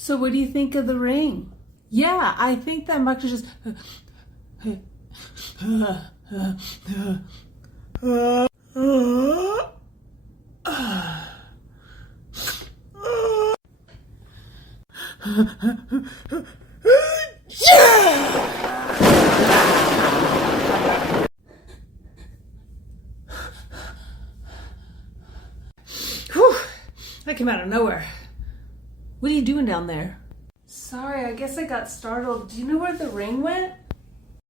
So what do you think of the ring? Yeah, I think that Mark is just... Whew, that came out of nowhere. What are you doing down there? Sorry, I guess I got startled. Do you know where the ring went?